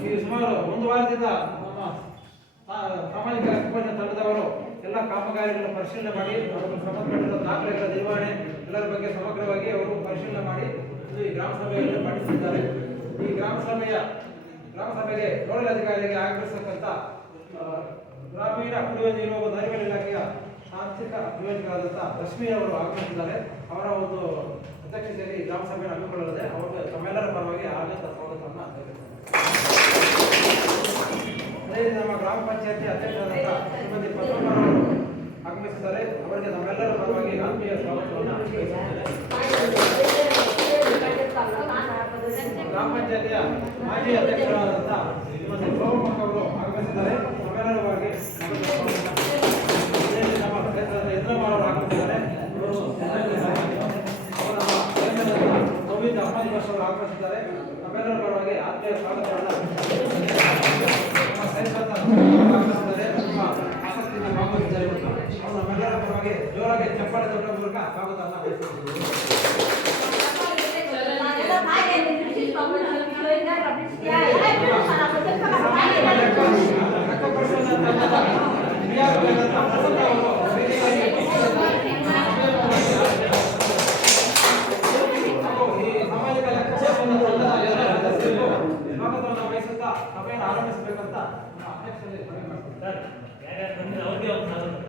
ಈ ಸುಮಾರು ಒಂದು ವಾರದಿಂದ ನಮ್ಮ ಸಾಮಾಜಿಕ ಸಂಪರ್ಕ ತಂಡದವರು ಎಲ್ಲ ಕಾಮಗಾರಿಗಳ ಪರಿಶೀಲನೆ ಮಾಡಿ ಅವರು ಸಂಬಂಧಪಟ್ಟಿರುವ ದಾಖಲೆಗಳ ನಿರ್ವಹಣೆ ಎಲ್ಲರ ಬಗ್ಗೆ ಸಮಗ್ರವಾಗಿ ಅವರು ಪರಿಶೀಲನೆ ಮಾಡಿ ಈ ಗ್ರಾಮ ಸಭೆಯಲ್ಲಿ ಮಂಡಿಸಿದ್ದಾರೆ. ಈ ಗ್ರಾಮ ಸಭೆಗೆ ನೋಡಲ್ ಅಧಿಕಾರಿಗೆ ಆಗಮಿಸತಕ್ಕಂಥ ಗ್ರಾಮೀಣ ಕುಡಿಯುವ ನೀರು ಮತ್ತು ನೈರ್ಮಲ್ಯ ಇಲಾಖೆಯ ತಾಂತ್ರಿಕ ನಿಯೋಜಕರಾದಂಥ ರಶ್ಮಿ ಅವರು ಆಗಮಿಸಿದ್ದಾರೆ. ಅವರ ಒಂದು ಅಧ್ಯಕ್ಷತೆಯಲ್ಲಿ ಗ್ರಾಮ ಸಭೆಯನ್ನು ಹಮ್ಮಿಕೊಳ್ಳಲಿದೆ. ಅವರಿಗೆ ತಮ್ಮೆಲ್ಲರ ಪರವಾಗಿ ಆಡಳಿತ ಸ್ವಾಗತವನ್ನು ಅದೇ ನಮ್ಮ ಗ್ರಾಮ ಪಂಚಾಯತಿ ಅಧ್ಯಕ್ಷರಾದಂಥ ಶ್ರೀಮತಿ ಪದ್ಮಮ್ಮರವರು ಆಗಮಿಸಿದ್ದಾರೆ. ಅವರಿಗೆ ನಮ್ಮೆಲ್ಲರ ಪರವಾಗಿ ಆತ್ಮೀಯ ಸ್ವಾಗತವನ್ನು ಬಯಸುತ್ತೇನೆ. ಗ್ರಾಮ ಪಂಚಾಯತಿಯ ಮಾಜಿ ಅಧ್ಯಕ್ಷರಾದಂಥ ಶ್ರೀಮತಿ ಸೋಮಕ್ಕ ಅವರು ಆಗಮಿಸಿದ್ದಾರೆ. ನಮ್ಮೆಲ್ಲರ ಪರವಾಗಿ ನಮ್ಮ ಕ್ಷೇತ್ರದ ಯಜ್ಞಮಾಳವರು ಆಗಮಿಸಿದ್ದಾರೆ. ಸೌವಿದ್ ಅಹಮದ್ ಬಸ್ ಅವರು ಆಗಮಿಸಿದ್ದಾರೆ. ನಮ್ಮೆಲ್ಲರ ಪರವಾಗಿ ಆತ್ಮೀಯ ಸ್ವಾಗತವನ್ನು ಆಸಕ್ತಿಯಿಂದ ಭಾಗವಹಿಸಿದ್ದಾರೆ. ಅವರು ನಮ್ಮೆಲ್ಲರ ಪರವಾಗಿ ಜೋರಾಗಿ ಚಪ್ಪಾಳೆ ದೊಡ್ಡ ಮೂಲಕ ಸ್ವಾಗತವನ್ನು ಬಯಸುತ್ತಿದ್ದಾರೆ.